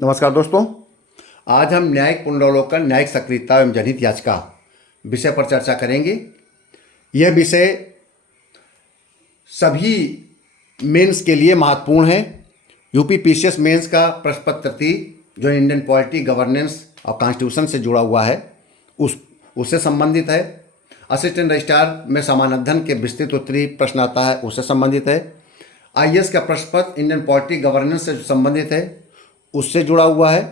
नमस्कार दोस्तों। आज हम न्यायिक पुनरावलोकन, न्यायिक सक्रियता एवं जनहित याचिका विषय पर चर्चा करेंगे। यह विषय सभी मेंस के लिए महत्वपूर्ण है। यूपी पीसीएस मेंस का प्रश्न पत्र थी जो इंडियन पॉलिटी, गवर्नेंस और कॉन्स्टिट्यूशन से जुड़ा हुआ है, उससे संबंधित है। असिस्टेंट रजिस्ट्रार में समान अध्ययन के विस्तृत उत्तरीय प्रश्न आता है, उससे संबंधित है। आईएएस का प्रश्न पत्र इंडियन पॉलिटी, गवर्नेंस से संबंधित है, उससे जुड़ा हुआ है।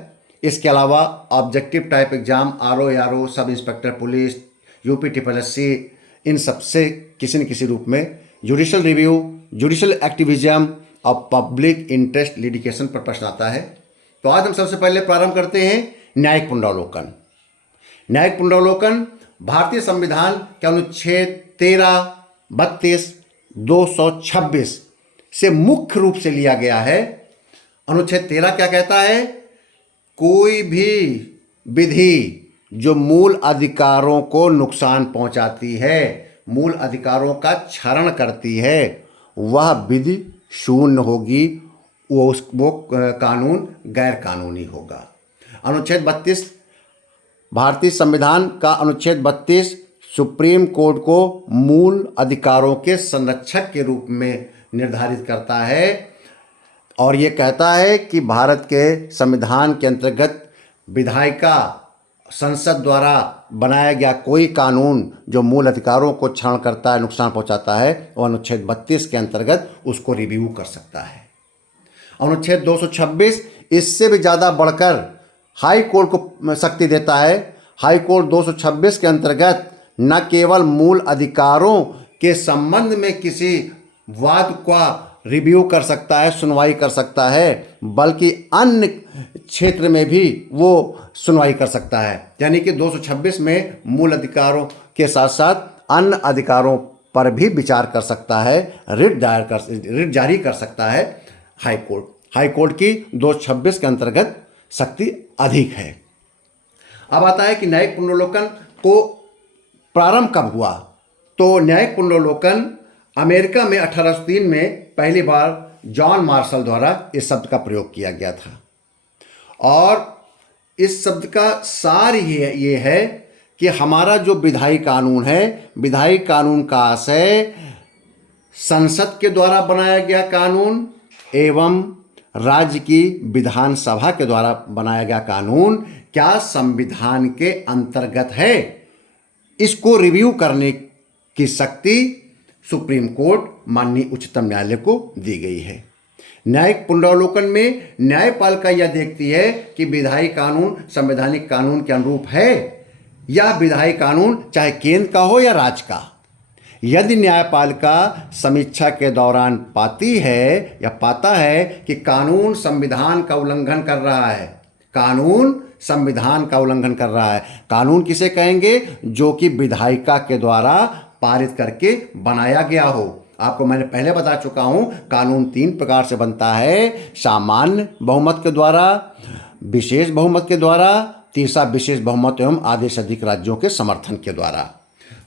इसके अलावा objective type exam, RO, sub inspector police, UP triple इन सब से किसी न किसी रूप में जुडिशल रिव्यू, जुडिशल एक्टिविज्म और पब्लिक इंटरेस्ट लिटिगेशन पर प्रश्न आता है। तो आज हम सबसे पहले प्रारंभ करते हैं न्यायिक पुनरावलोकन। न्यायिक पुनरावलोकन भारतीय संविधान के अनुच्छेद 13, 32, 226 से मुख्य रूप से लिया गया है। अनुच्छेद 13 क्या कहता है? कोई भी विधि जो मूल अधिकारों को नुकसान पहुंचाती है, मूल अधिकारों का क्षरण करती है, वह विधि शून्य होगी, वो कानून गैर कानूनी होगा। अनुच्छेद 32 भारतीय संविधान का अनुच्छेद 32 सुप्रीम कोर्ट को मूल अधिकारों के संरक्षक के रूप में निर्धारित करता है और ये कहता है कि भारत के संविधान के अंतर्गत विधायिका संसद द्वारा बनाया गया कोई कानून जो मूल अधिकारों को क्षरण करता है, नुकसान पहुंचाता है, वो अनुच्छेद 32 के अंतर्गत उसको रिव्यू कर सकता है। अनुच्छेद 226 इससे भी ज़्यादा बढ़कर हाई कोर्ट को शक्ति देता है। हाई कोर्ट 226 के अंतर्गत न केवल मूल अधिकारों के संबंध में किसी वाद का रिव्यू कर सकता है, सुनवाई कर सकता है, बल्कि अन्य क्षेत्र में भी वो सुनवाई कर सकता है। यानी कि 226 में मूल अधिकारों के साथ साथ अन्य अधिकारों पर भी विचार कर सकता है, रिट जारी कर सकता है हाई कोर्ट। हाई कोर्ट की 226 के अंतर्गत शक्ति अधिक है। अब आता है कि न्यायिक पुनरावलोकन को प्रारंभ कब हुआ। तो न्यायिक पुनरावलोकन अमेरिका में 1803 में पहली बार जॉन मार्शल द्वारा इस शब्द का प्रयोग किया गया था और इस शब्द का सार ये है कि हमारा जो विधायी कानून है, विधायी कानून का आशय संसद के द्वारा बनाया गया कानून एवं राज्य की विधानसभा के द्वारा बनाया गया कानून क्या संविधान के अंतर्गत है, इसको रिव्यू करने की शक्ति सुप्रीम कोर्ट, माननीय उच्चतम न्यायालय को दी गई है। न्यायिक पुनरावलोकन में न्यायपालिका यह देखती है कि विधायी कानून संवैधानिक कानून के अनुरूप है या विधायी कानून चाहे केंद्र का हो या राज्य का। यदि न्यायपालिका समीक्षा के दौरान पाती है या पाता है कि कानून संविधान का उल्लंघन कर रहा है, कानून संविधान का उल्लंघन कर रहा है, कानून किसे कहेंगे? जो कि विधायिका के द्वारा पारित करके बनाया गया हो। आपको मैंने पहले बता चुका हूं, कानून 3 प्रकार से बनता है: सामान्य बहुमत के द्वारा, विशेष बहुमत के द्वारा, तीसरा विशेष बहुमत एवं आदेश अधिक राज्यों के समर्थन के द्वारा।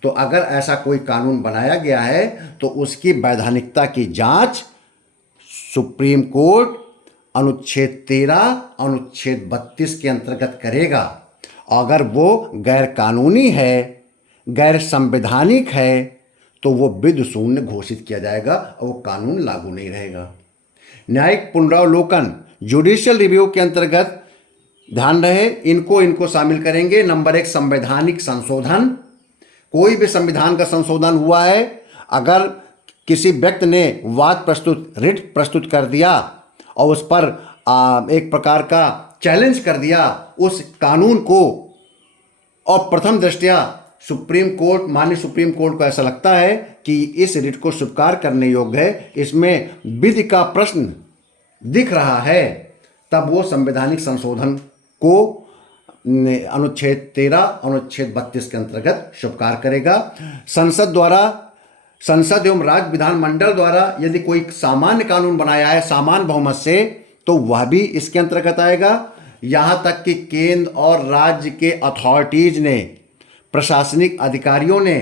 तो अगर ऐसा कोई कानून बनाया गया है तो उसकी वैधानिकता की जांच सुप्रीम कोर्ट अनुच्छेद 13, अनुच्छेद 32 के अंतर्गत करेगा। अगर वो गैर कानूनी है, गैर संवैधानिक है, तो वो विधि शून्य घोषित किया जाएगा और वो कानून लागू नहीं रहेगा। न्यायिक पुनरावलोकन जुडिशियल रिव्यू के अंतर्गत ध्यान रहे इनको शामिल करेंगे। नंबर 1, संवैधानिक संशोधन। कोई भी संविधान का संशोधन हुआ है, अगर किसी व्यक्ति ने रिट प्रस्तुत कर दिया और उस पर एक प्रकार का चैलेंज कर दिया उस कानून को, और प्रथम दृष्टया सुप्रीम कोर्ट, माननीय सुप्रीम कोर्ट को ऐसा लगता है कि इस रिट को स्वीकार करने योग्य है, इसमें विधि का प्रश्न दिख रहा है, तब वो संवैधानिक संशोधन को अनुच्छेद 13, अनुच्छेद 32 के अंतर्गत स्वीकार करेगा। संसद एवं राज्य विधानमंडल द्वारा यदि कोई सामान्य कानून बनाया है सामान्य बहुमत से, तो वह भी इसके अंतर्गत आएगा। यहाँ तक कि केंद्र और राज्य के अथॉरिटीज ने, प्रशासनिक अधिकारियों ने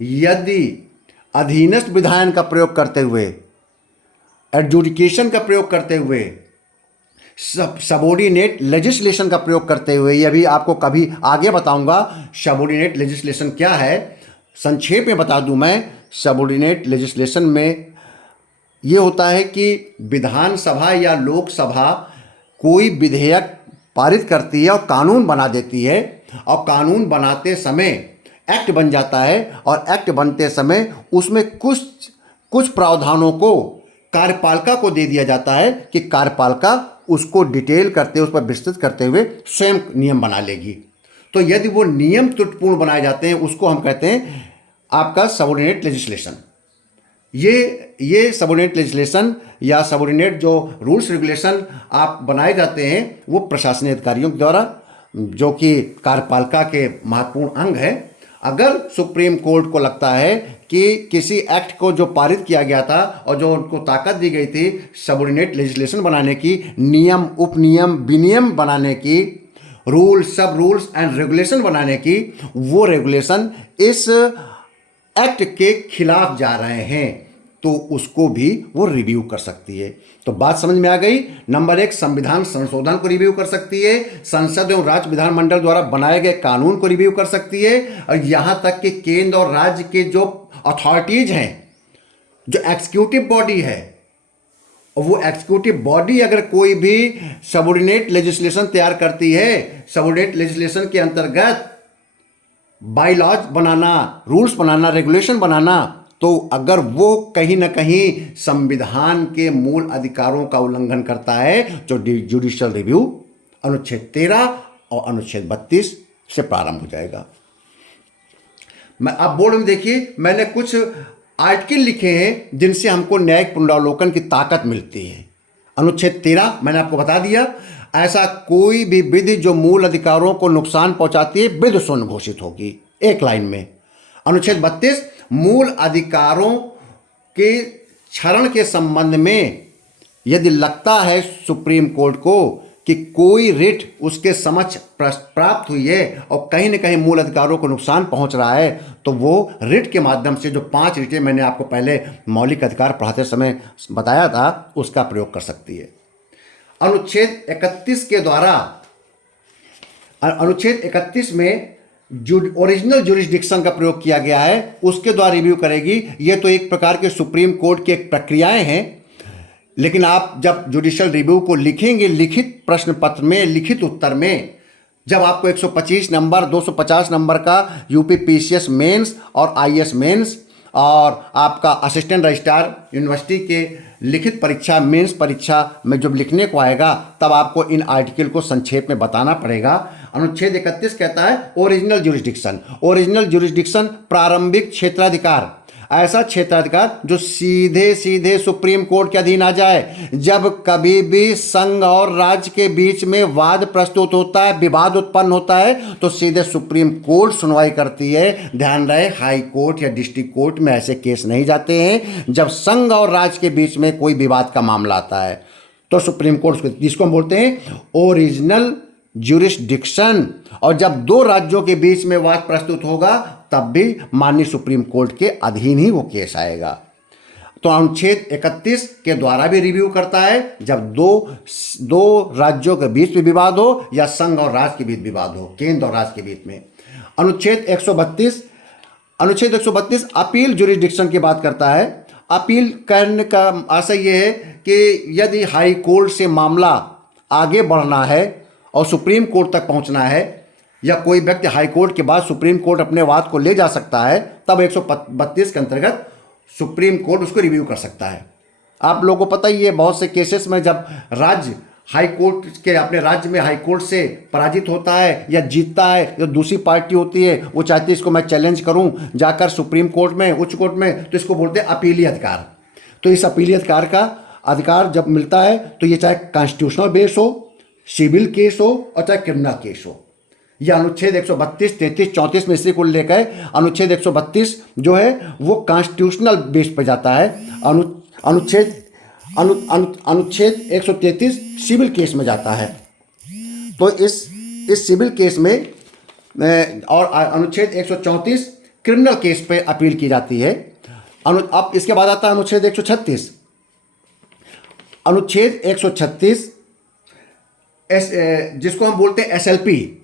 यदि अधीनस्थ विधायन का प्रयोग करते हुए, एडजुडिकेशन का प्रयोग करते हुए सबोर्डिनेट लेजिस्लेशन का प्रयोग करते हुए, ये अभी आपको कभी आगे बताऊंगा सबोर्डिनेट लेजिस्लेशन क्या है। संक्षेप में बता दूं मैं, सबोर्डिनेट लेजिस्लेशन में ये होता है कि विधानसभा या लोकसभा कोई विधेयक पारित करती है और कानून बना देती है, और कानून बनाते समय एक्ट बन जाता है, और एक्ट बनते समय उसमें कुछ प्रावधानों को कार्यपालिका को दे दिया जाता है कि कार्यपालिका उसको डिटेल करते हुए, उस पर विस्तृत करते हुए स्वयं नियम बना लेगी। तो यदि वो नियम त्रुटिपूर्ण बनाए जाते हैं, उसको हम कहते हैं आपका सबोर्डिनेट लेजिस्लेशन। ये सबोर्डिनेट लेजिस्लेशन या सबोर्डिनेट जो रूल्स रेगुलेशन आप बनाए जाते हैं, वो प्रशासनिक अधिकारियों के द्वारा, जो कि कार्यपालिका के महत्वपूर्ण अंग है। अगर सुप्रीम कोर्ट को लगता है कि किसी एक्ट को जो पारित किया गया था और जो उनको ताकत दी गई थी सबोर्डिनेट लेजिस्लेशन बनाने की, नियम, उपनियम, विनियम बनाने की, रूल, सब रूल्स एंड रेगुलेशन बनाने की, वो रेगुलेशन इस एक्ट के खिलाफ जा रहे हैं, तो उसको भी वो रिव्यू कर सकती है। तो बात समझ में आ गई। नंबर 1, संविधान संशोधन को रिव्यू कर सकती है, संसद एवं राज्य विधानमंडल द्वारा बनाए गए कानून को रिव्यू कर सकती है, और यहां तक कि केंद्र और राज्य के जो अथॉरिटीज हैं, जो एग्जीक्यूटिव बॉडी है, और वो एग्जीक्यूटिव बॉडी अगर कोई भी सबोर्डिनेट लेजिस्लेशन तैयार करती है, सबोर्डिनेट लेजिस्लेशन के अंतर्गत बाई लॉज बनाना, रूल्स बनाना, रेगुलेशन बनाना, तो अगर वो कहीं ना कहीं संविधान के मूल अधिकारों का उल्लंघन करता है, जो जुडिशियल रिव्यू अनुच्छेद 13 और अनुच्छेद 32 से प्रारंभ हो जाएगा। मैं आप बोर्ड में देखिए, मैंने कुछ आर्टिकल लिखे हैं जिनसे हमको न्यायिक पुनरावलोकन की ताकत मिलती है। अनुच्छेद 13 मैंने आपको बता दिया, ऐसा कोई भी विधि जो मूल अधिकारों को नुकसान पहुंचाती है विधि शून्य घोषित होगी, एक लाइन में। अनुच्छेद 32, मूल अधिकारों के क्षरण के संबंध में यदि लगता है सुप्रीम कोर्ट को कि कोई रिट उसके समक्ष प्राप्त हुई है और कहीं न कहीं मूल अधिकारों को नुकसान पहुंच रहा है, तो वो रिट के माध्यम से, जो 5 रिटें मैंने आपको पहले मौलिक अधिकार पढ़ाते समय बताया था, उसका प्रयोग कर सकती है। अनुच्छेद 31 के द्वारा, अनुच्छेद 31 में ओरिजिनल जुरिस्डिक्शन का प्रयोग किया गया है, उसके द्वारा रिव्यू करेगी। ये तो एक प्रकार के सुप्रीम कोर्ट की एक प्रक्रियाएं हैं, लेकिन आप जब जुडिशियल रिव्यू को लिखेंगे, लिखित प्रश्न पत्र में, लिखित उत्तर में, जब आपको 125 नंबर, 250 नंबर का यूपी पीसीएस मेंस और आईएएस मेंस और आपका असिस्टेंट रजिस्ट्रार यूनिवर्सिटी के लिखित परीक्षा, मेंस परीक्षा में जब लिखने को आएगा, तब आपको इन आर्टिकल को संक्षेप में बताना पड़ेगा। अनुच्छेद 31 कहता है ओरिजिनल जुरिस्डिक्शन। ओरिजिनल जुरिस्डिक्शन प्रारंभिक क्षेत्राधिकार, ऐसा क्षेत्राधिकार जो सीधे सीधे सुप्रीम कोर्ट के अधीन आ जाए। जब कभी भी संघ और राज्य के बीच में वाद प्रस्तुत होता है, विवाद उत्पन्न होता है, तो सीधे सुप्रीम कोर्ट सुनवाई करती है। ध्यान रहे, हाई कोर्ट या डिस्ट्रिक्ट कोर्ट में ऐसे केस नहीं जाते हैं। जब संघ और राज्य के बीच में कोई विवाद का मामला आता है, तो सुप्रीम कोर्ट, जिसको हम बोलते हैं ओरिजिनल ज्यूरिस्डिक्शन, और जब 2 राज्यों के बीच में वाद प्रस्तुत होगा, तब भी माननीय सुप्रीम कोर्ट के अधीन ही वो केस आएगा। तो अनुच्छेद 31 के द्वारा भी रिव्यू करता है जब दो राज्यों के बीच में विवाद हो या संघ और राज्य के बीच विवाद हो, केंद्र और राज्य के बीच में। अनुच्छेद 132 अपील जुरिस्डिक्शन की बात करता है। अपील करने का आशय यह है कि यदि हाई कोर्ट से मामला आगे बढ़ना है और सुप्रीम कोर्ट तक पहुंचना है, या कोई व्यक्ति हाई कोर्ट के बाद सुप्रीम कोर्ट अपने वाद को ले जा सकता है, तब 132 के अंतर्गत सुप्रीम कोर्ट उसको रिव्यू कर सकता है। आप लोगों को पता ही है, बहुत से केसेस में जब राज्य हाई कोर्ट के, अपने राज्य में हाई कोर्ट से पराजित होता है या जीतता है, जो दूसरी पार्टी होती है वो चाहती है इसको मैं चैलेंज करूं जाकर सुप्रीम कोर्ट में, उच्च कोर्ट में, तो इसको बोलते हैं अपीली अधिकार। तो इस अपीली अधिकार का अधिकार जब मिलता है, तो ये चाहे कॉन्स्टिट्यूशनल बेस हो, सिविल केस हो और चाहे क्रिमिनल केस हो। यह अनुच्छेद 132, 33, 34 में इसी को लेकर अनुच्छेद 132 जो है वो कॉन्स्टिट्यूशनल बेस पर जाता है। अनुच्छेद 133 सिविल केस में जाता है। तो इस सिविल केस में और अनुच्छेद 134 क्रिमिनल केस पे अपील की जाती है। अब इसके बाद आता है अनुच्छेद 136। अनुच्छेद 136 जिसको हम बोलते हैं एसएलपी,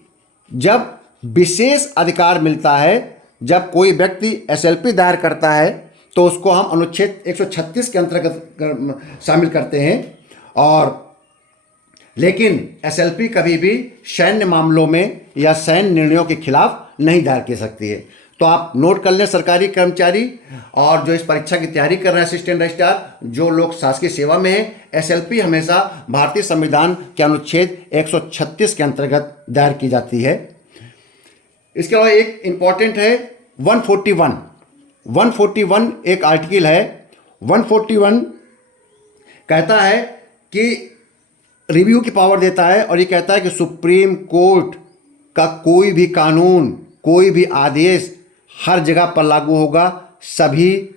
जब विशेष अधिकार मिलता है, जब कोई व्यक्ति एसएलपी दायर करता है तो उसको हम अनुच्छेद 136 के अंतर्गत शामिल करते हैं। और लेकिन एसएलपी कभी भी सैन्य मामलों में या सैन्य निर्णयों के खिलाफ नहीं दायर की सकती है। तो आप नोट कर लें, सरकारी कर्मचारी और जो इस परीक्षा की तैयारी कर रहे हैं असिस्टेंट रजिस्ट्रार, जो लोग शासकीय सेवा में हैं, एसएलपी हमेशा भारतीय संविधान के अनुच्छेद 136 के अंतर्गत दायर की जाती है। इसके अलावा एक इम्पॉर्टेंट है 141 एक आर्टिकल है। 141 कहता है कि रिव्यू की पावर देता है और ये कहता है कि सुप्रीम कोर्ट का कोई भी कानून, कोई भी आदेश हर जगह पर लागू होगा, सभी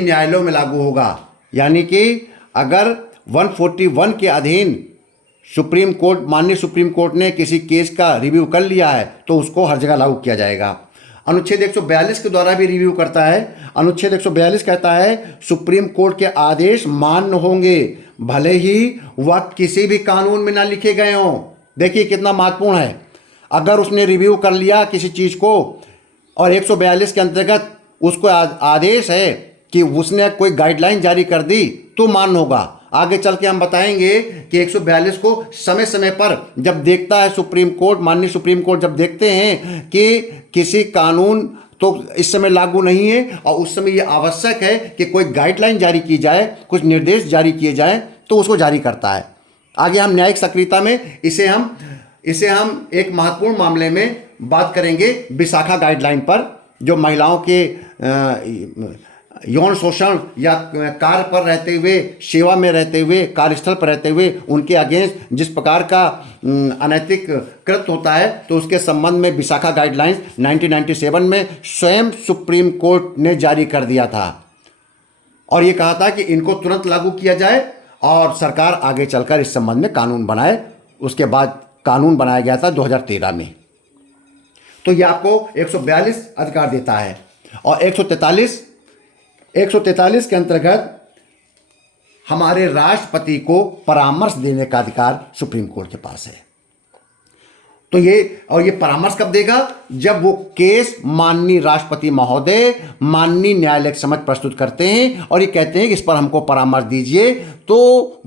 न्यायालयों में लागू होगा। यानी कि अगर 141 के अधीन सुप्रीम कोर्ट, माननीय सुप्रीम कोर्ट ने किसी केस का रिव्यू कर लिया है तो उसको हर जगह लागू किया जाएगा। अनुच्छेद 142 के द्वारा भी रिव्यू करता है। अनुच्छेद 142 कहता है सुप्रीम कोर्ट के आदेश मान्य होंगे भले ही वह किसी भी कानून में ना लिखे गए हों। देखिए कितना महत्वपूर्ण है। अगर उसने रिव्यू कर लिया किसी चीज़ को और 142 के अंतर्गत उसको आदेश है कि उसने कोई गाइडलाइन जारी कर दी तो मान्य होगा। आगे चल के हम बताएंगे कि 142 को समय समय पर जब देखता है सुप्रीम कोर्ट, माननीय सुप्रीम कोर्ट जब देखते हैं कि किसी कानून तो इस समय लागू नहीं है और उस समय ये आवश्यक है कि कोई गाइडलाइन जारी की जाए, कुछ निर्देश जारी किए जाए, तो उसको जारी करता है। आगे हम न्यायिक सक्रियता में इसे हम एक महत्वपूर्ण मामले में बात करेंगे, विशाखा गाइडलाइन पर, जो महिलाओं के यौन शोषण या कार्य पर रहते हुए, सेवा में रहते हुए, कार्यस्थल पर रहते हुए उनके अगेंस्ट जिस प्रकार का अनैतिक कृत्य होता है, तो उसके संबंध में विशाखा गाइडलाइंस 1997 में स्वयं सुप्रीम कोर्ट ने जारी कर दिया था और ये कहा था कि इनको तुरंत लागू किया जाए और सरकार आगे चलकर इस संबंध में कानून बनाए। उसके बाद कानून बनाया गया था 2013 में। तो ये आपको 142 अधिकार देता है और 143 के अंतर्गत हमारे राष्ट्रपति को परामर्श देने का अधिकार सुप्रीम कोर्ट के पास है। तो ये परामर्श कब देगा? जब वो केस माननीय राष्ट्रपति महोदय माननीय न्यायालय के समक्ष प्रस्तुत करते हैं और ये कहते हैं कि इस पर हमको परामर्श दीजिए, तो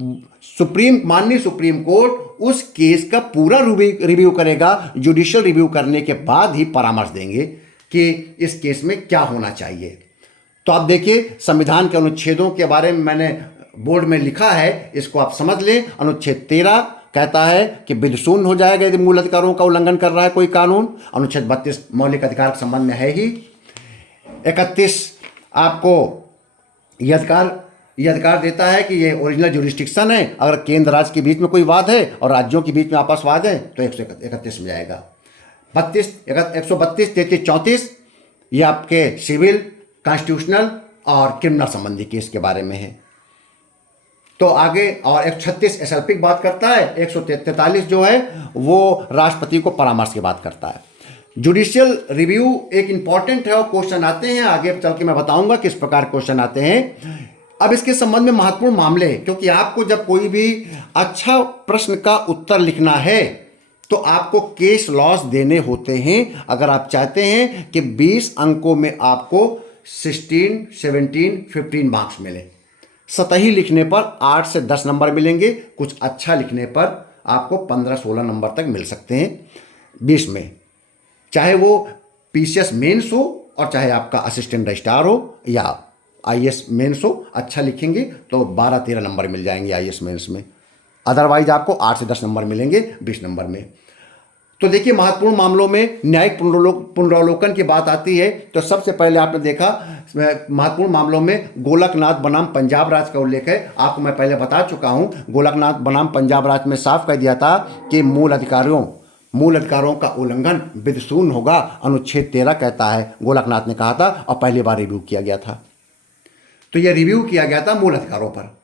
माननीय सुप्रीम कोर्ट उस केस का पूरा रिव्यू करेगा। जुडिशियल रिव्यू करने के बाद ही परामर्श देंगे कि इस केस में क्या होना चाहिए। तो आप देखिए, संविधान के अनुच्छेदों के बारे में मैंने बोर्ड में लिखा है, इसको आप समझ लें। अनुच्छेद 13 कहता है कि विधशून्य हो जाएगा यदि मूल अधिकारों का उल्लंघन कर रहा है कोई कानून। अनुच्छेद 32 मौलिक अधिकार के संबंध में है ही। 31 आपको ये अधिकार देता है कि ये ओरिजिनल जुरिस्डिक्शन है। अगर केंद्र राज्य के बीच में कोई वाद है और राज्यों के बीच में आपस वाद है तो 131 में जाएगा। 132, 33, 34 ये आपके सिविल, कॉन्स्टिट्यूशनल और क्रिमिनल संबंधी केस के बारे में है। तो आगे और 136 एसएलपी की बात करता है। 143 जो है वो राष्ट्रपति को परामर्श की बात करता है। जुडिशियल रिव्यू एक इंपॉर्टेंट है और क्वेश्चन आते हैं, आगे चल के मैं बताऊंगा किस प्रकार क्वेश्चन आते हैं। अब इसके संबंध में महत्वपूर्ण मामले, क्योंकि आपको जब कोई भी अच्छा प्रश्न का उत्तर लिखना है तो आपको केस लॉस देने होते हैं। अगर आप चाहते हैं कि 20 अंकों में आपको 16, 17, 15 मार्क्स मिले। सतही लिखने पर 8 से 10 नंबर मिलेंगे, कुछ अच्छा लिखने पर आपको 15-16 नंबर तक मिल सकते हैं 20 में, चाहे वो पीसीएस मेंस हो और चाहे आपका असिस्टेंट रजिस्ट्रार हो या आईएएस मेंस हो। अच्छा लिखेंगे तो 12-13 नंबर मिल जाएंगे आईएएस मेंस में, अदरवाइज आपको 8 से 10 नंबर मिलेंगे 20 नंबर में। तो देखिए, महत्वपूर्ण मामलों में न्यायिक पुनरावलोकन की बात आती है तो सबसे पहले आपने देखा महत्वपूर्ण मामलों में गोलकनाथ बनाम पंजाब राज्य का उल्लेख है। आपको मैं पहले बता चुका हूं, गोलकनाथ बनाम पंजाब राज्य में साफ कह दिया था कि मूल अधिकारों का उल्लंघन विधशून्य होगा। अनुच्छेद 13 कहता है, गोलकनाथ ने कहा था और पहली बार रिव्यू किया गया था। तो यह रिव्यू किया गया था मूल अधिकारों पर।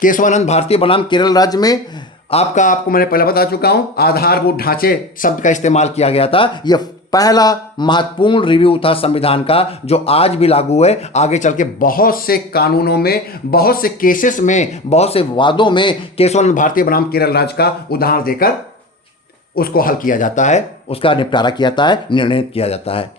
केशवानंद भारती बनाम केरल राज्य में आपको मैंने पहले बता चुका हूं, आधारभूत ढांचे शब्द का इस्तेमाल किया गया था। यह पहला महत्वपूर्ण रिव्यू था संविधान का, जो आज भी लागू है। आगे चल के बहुत से कानूनों में, बहुत से केसेस में, बहुत से वादों में केशवानंद भारती बनाम केरल राज्य का उदाहरण देकर उसको हल किया जाता है, उसका निपटारा किया जाता है, निर्णय किया जाता है।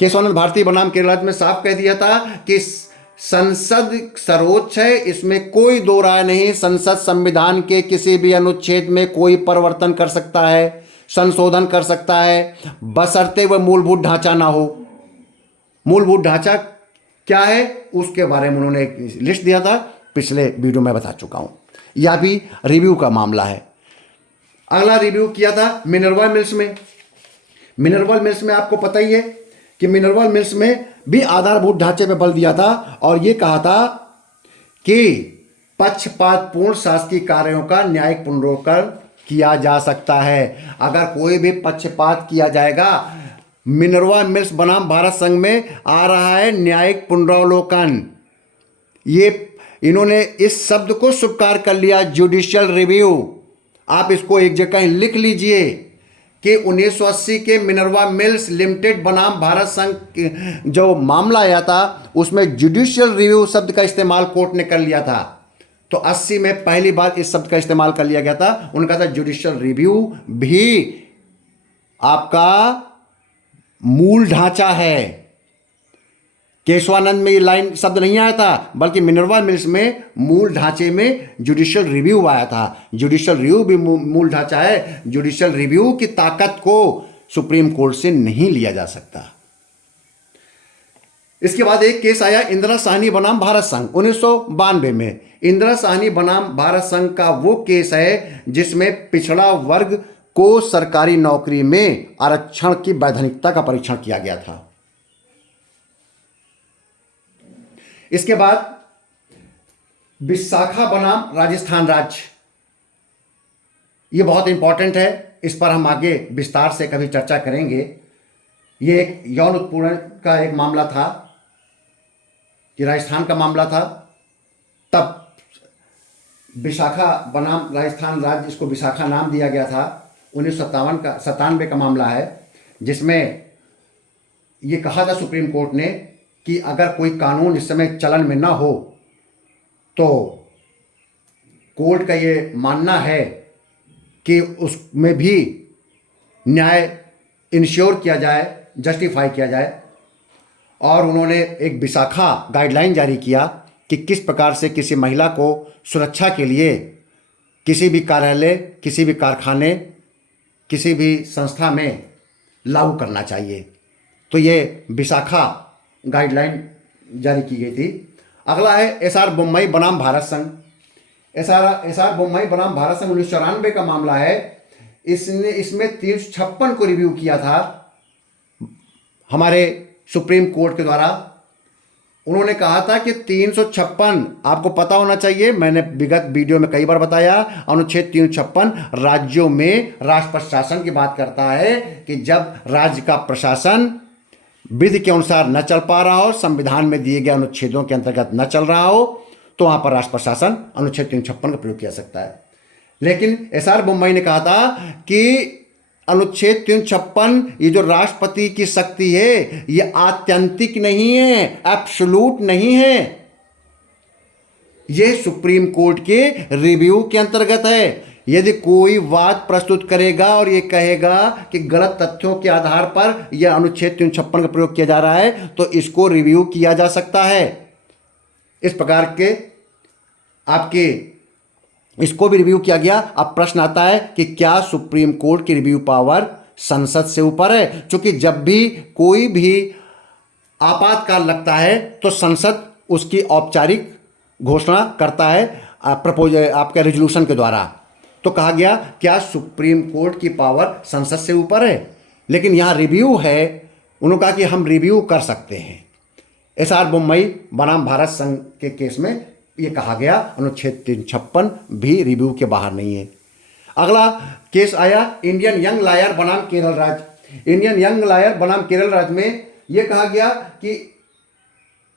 केशवानंद भारती बनाम केरल राज्य में साफ कह दिया था कि संसद सर्वोच्च है, इसमें कोई दो राय नहीं। संसद संविधान के किसी भी अनुच्छेद में कोई परिवर्तन कर सकता है, संशोधन कर सकता है, बशर्ते वह मूलभूत ढांचा ना हो। मूलभूत ढांचा क्या है उसके बारे में उन्होंने एक लिस्ट दिया था, पिछले वीडियो में बता चुका हूं। यह भी रिव्यू का मामला है। अगला रिव्यू किया था मिनर्वा मिल्स में। मिनर्वा मिल्स में आपको पता ही है कि मिनर्वा मिल्स में भी आधारभूत ढांचे पर बल दिया था और यह कहा था कि पक्षपातपूर्ण शासकीय कार्यों का न्यायिक पुनरोत्तर किया जा सकता है। अगर कोई भी पक्षपात किया जाएगा, मिनर्वा मिल्स बनाम भारत संघ में आ रहा है न्यायिक पुनरावलोकन। ये इन्होंने इस शब्द को स्वीकार कर लिया, जुडिशियल रिव्यू। आप इसको एक जगह लिख लीजिए कि 1980 के मिनर्वा मिल्स लिमिटेड बनाम भारत संघ जो मामला आया था उसमें जुडिशियल रिव्यू शब्द का इस्तेमाल कोर्ट ने कर लिया था। तो 80 में पहली बार इस शब्द का इस्तेमाल कर लिया गया था। उनका था जुडिशियल रिव्यू भी आपका मूल ढांचा है। केशवानंद में ये लाइन शब्द नहीं आया था, बल्कि मिनर्वा मिल्स में मूल ढांचे में जुडिशियल रिव्यू आया था। जुडिशियल रिव्यू भी मूल ढांचा है। जुडिशियल रिव्यू की ताकत को सुप्रीम कोर्ट से नहीं लिया जा सकता। इसके बाद एक केस आया इंदिरा साहनी बनाम भारत संघ 1992 में। इंदिरा साहनी बनाम भारत संघ का वो केस है जिसमें पिछड़ा वर्ग को सरकारी नौकरी में आरक्षण की वैधानिकता का परीक्षण किया गया था। इसके बाद विशाखा बनाम राजस्थान राज्य, यह बहुत इंपॉर्टेंट है, इस पर हम आगे विस्तार से कभी चर्चा करेंगे। यह एक यौन उत्पीड़न का एक मामला था, ये राजस्थान का मामला था। तब विशाखा बनाम राजस्थान राज्य, इसको विशाखा नाम दिया गया था। 1997 का मामला है, जिसमें यह कहा था सुप्रीम कोर्ट ने कि अगर कोई कानून इस समय चलन में ना हो तो कोर्ट का ये मानना है कि उसमें भी न्याय इंश्योर किया जाए, जस्टिफाई किया जाए। और उन्होंने एक विशाखा गाइडलाइन जारी किया कि किस प्रकार से किसी महिला को सुरक्षा के लिए किसी भी कार्यालय, किसी भी कारखाने, किसी भी संस्था में लागू करना चाहिए। तो ये विशाखा गाइडलाइन जारी की गई थी। अगला है एसआर बोम्मई बनाम भारत संघ। एसआर बोम्मई बनाम भारत संघ 1994 का मामला है। इसमें 356 को रिव्यू किया था हमारे सुप्रीम कोर्ट के द्वारा। उन्होंने कहा था कि 356, आपको पता होना चाहिए, मैंने विगत वीडियो में कई बार बताया, अनुच्छेद 356 राज्यों में राष्ट्र प्रशासन की बात करता है कि जब राज्य का प्रशासन विधि के अनुसार न चल पा रहा हो, संविधान में दिए गए अनुच्छेदों के अंतर्गत न चल रहा हो, तो वहां पर राष्ट्र प्रशासन अनुच्छेद 356 का प्रयोग किया सकता है। लेकिन एसआर बोम्मई ने कहा था कि अनुच्छेद 356, ये जो राष्ट्रपति की शक्ति है, ये आत्यंतिक नहीं है, एब्सोल्यूट नहीं है, ये सुप्रीम कोर्ट के रिव्यू के अंतर्गत है। यदि कोई वाद प्रस्तुत करेगा और ये कहेगा कि गलत तथ्यों के आधार पर यह अनुच्छेद 356 का प्रयोग किया जा रहा है, तो इसको रिव्यू किया जा सकता है। इस प्रकार के आपके इसको भी रिव्यू किया गया। अब प्रश्न आता है कि क्या सुप्रीम कोर्ट की रिव्यू पावर संसद से ऊपर है? क्योंकि जब भी कोई भी आपातकाल लगता है तो संसद उसकी औपचारिक घोषणा करता है प्रपोजल आपके रेजोल्यूशन के द्वारा। तो कहा गया क्या सुप्रीम कोर्ट की पावर संसद से ऊपर है? लेकिन यहाँ रिव्यू है, उन्होंने कहा कि हम रिव्यू कर सकते हैं। एसआर बोम्मई बनाम भारत संघ के केस में ये कहा गया अनुच्छेद 356 भी रिव्यू के बाहर नहीं है। अगला केस आया इंडियन यंग लॉयर बनाम केरल राज्य। इंडियन यंग लॉयर बनाम केरल राज्य में यह कहा गया कि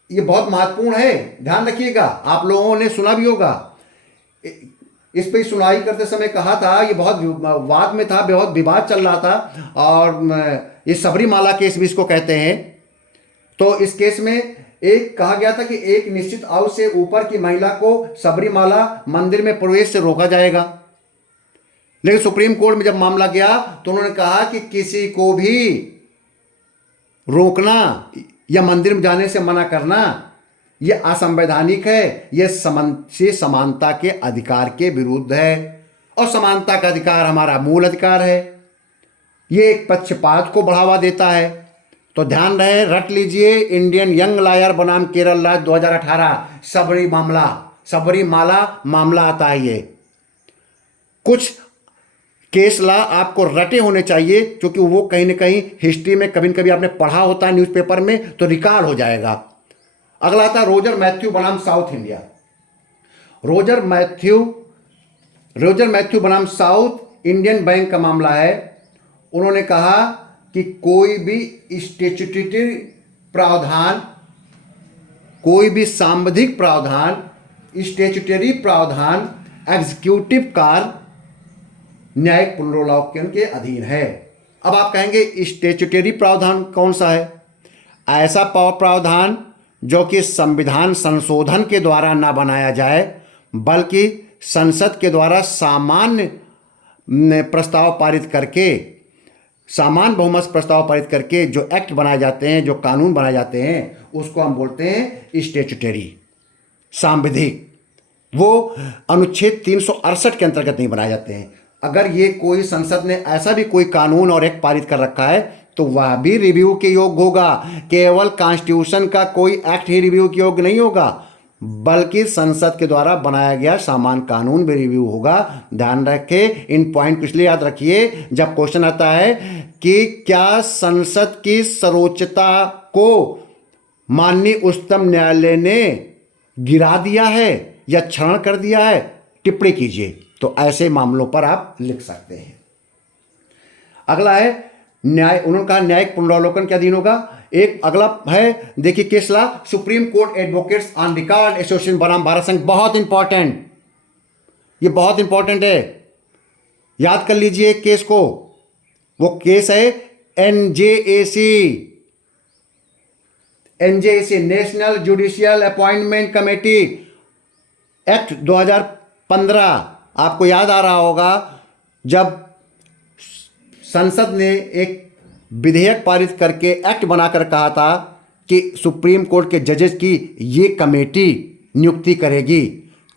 ये बहुत महत्वपूर्ण है, ध्यान रखिएगा, आप लोगों ने सुना भी होगा। इस पे सुनवाई करते समय कहा था, ये बहुत वाद में था, बहुत विवाद चल रहा था, और ये सबरीमाला केस भी इसको कहते हैं। तो इस केस में एक कहा गया था कि एक निश्चित आयु से ऊपर की महिला को सबरीमाला मंदिर में प्रवेश से रोका जाएगा। लेकिन सुप्रीम कोर्ट में जब मामला गया तो उन्होंने कहा कि किसी को भी रोकना या मंदिर में जाने से मना करना यह असंवैधानिक है, यह समानता के अधिकार के विरुद्ध है, और समानता का अधिकार हमारा मूल अधिकार है। ये एक पक्षपात को बढ़ावा देता है। तो ध्यान रहे, रट लीजिए, इंडियन यंग लॉयर बनाम केरल राज्य 2018 सबरीमाला मामला आता है। ये कुछ केस ला आपको रटे होने चाहिए, क्योंकि वो कहीं ना कहीं हिस्ट्री में कभी न कभी आपने पढ़ा होता है न्यूज़पेपर में, तो रिकॉर्ड हो जाएगा। अगला था रोजर मैथ्यू बनाम साउथ इंडिया। रोजर मैथ्यू बनाम साउथ इंडियन बैंक का मामला है। उन्होंने कहा कि कोई भी स्टैट्यूटरी प्रावधान, कोई भी सांविधिक प्रावधान, स्टैट्यूटरी प्रावधान एग्जीक्यूटिव कार्य न्यायिक पुनरावलोकन के अधीन है। अब आप कहेंगे स्टैट्यूटरी प्रावधान कौन सा है? ऐसा प्रावधान जो कि संविधान संशोधन के द्वारा ना बनाया जाए, बल्कि संसद के द्वारा सामान्य प्रस्ताव पारित करके, सामान्य बहुमत प्रस्ताव पारित करके जो एक्ट बनाए जाते हैं, जो कानून बनाए जाते हैं, उसको हम बोलते हैं स्टैट्यूटरी, सांविधिक। वो अनुच्छेद 368 के अंतर्गत नहीं बनाए जाते हैं। अगर ये कोई संसद ने ऐसा भी कोई कानून और एक्ट पारित कर रखा है तो वह भी रिव्यू के योग्य होगा। केवल कॉन्स्टिट्यूशन का कोई एक्ट ही रिव्यू के योग्य नहीं होगा, बल्कि संसद के द्वारा बनाया गया सामान्य कानून भी रिव्यू होगा। ध्यान रखें, इन पॉइंट को इसलिए याद रखिए, जब क्वेश्चन आता है कि क्या संसद की सर्वोच्चता को माननीय उच्चतम न्यायालय ने गिरा दिया है या क्षरण कर दिया है, टिप्पणी कीजिए। तो ऐसे मामलों पर आप लिख सकते हैं। अगला है न्याय, उन्होंने कहा न्यायिक पुनरावलोकन के अधीन होगा। एक अगला है, देखिए case law supreme court advocates on record association बनाम भारत संघ। बहुत इंपॉर्टेंट, ये बहुत इंपॉर्टेंट है, याद कर लीजिए केस को। वो केस है NJAC, national judicial appointment committee act 2015। आपको याद आ रहा होगा जब संसद ने एक विधेयक पारित करके एक्ट बनाकर कहा था कि सुप्रीम कोर्ट के जजेस की ये कमेटी नियुक्ति करेगी,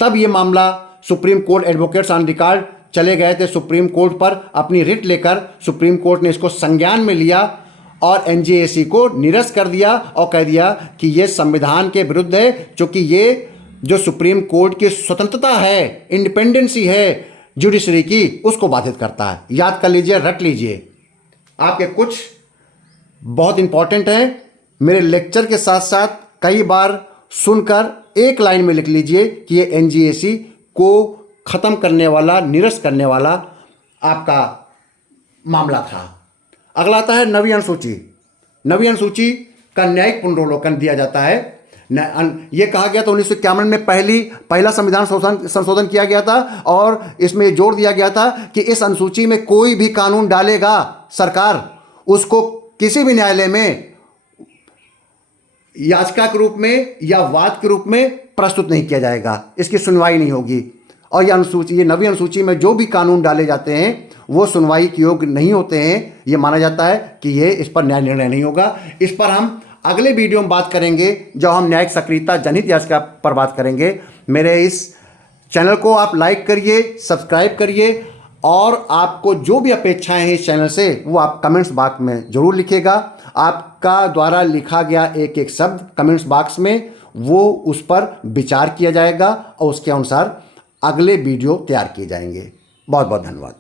तब ये मामला supreme court advocates on record चले गए थे सुप्रीम कोर्ट पर अपनी रिट लेकर। सुप्रीम कोर्ट ने इसको संज्ञान में लिया और एनजेएसी को निरस्त कर दिया और कह दिया कि ये संविधान के विरुद्ध है, क्योंकि ये जो सुप्रीम कोर्ट की स्वतंत्रता है, इंडिपेंडेंसी है जुडिशरी की, उसको बाधित करता है। याद कर लीजिए, रट लीजिए। आपके कुछ बहुत इंपॉर्टेंट है, मेरे लेक्चर के साथ साथ कई बार सुनकर एक लाइन में लिख लीजिए कि ये एनजेएसी को ख़त्म करने वाला, निरस्त करने वाला आपका मामला था। अगला आता है नवीं अनुसूची। नवीं अनुसूची का न्यायिक पुनरावलोकन दिया जाता है। ये कहा गया था 1951 में पहला संविधान संशोधन किया गया था, और इसमें जोर दिया गया था कि इस अनुसूची में कोई भी कानून डालेगा सरकार, उसको किसी भी न्यायालय में याचिका के रूप में या वाद के रूप में प्रस्तुत नहीं किया जाएगा, इसकी सुनवाई नहीं होगी। और ये नवी अनुसूची में जो भी कानून डाले जाते हैं वो सुनवाई के योग्य नहीं होते हैं। ये माना जाता है कि ये इस पर न्याय निर्णय नहीं होगा। इस पर हम अगले वीडियो में बात करेंगे, जब हम न्यायिक सक्रियता जनहित याचिका पर बात करेंगे। मेरे इस चैनल को आप लाइक करिए, सब्सक्राइब करिए, और आपको जो भी अपेक्षाएं हैं इस चैनल से वो आप कमेंट्स बॉक्स में ज़रूर लिखिएगा। आपका द्वारा लिखा गया एक एक शब्द कमेंट्स बॉक्स में, वो उस पर विचार किया जाएगा और उसके अनुसार अगले वीडियो तैयार किए जाएंगे। बहुत बहुत धन्यवाद।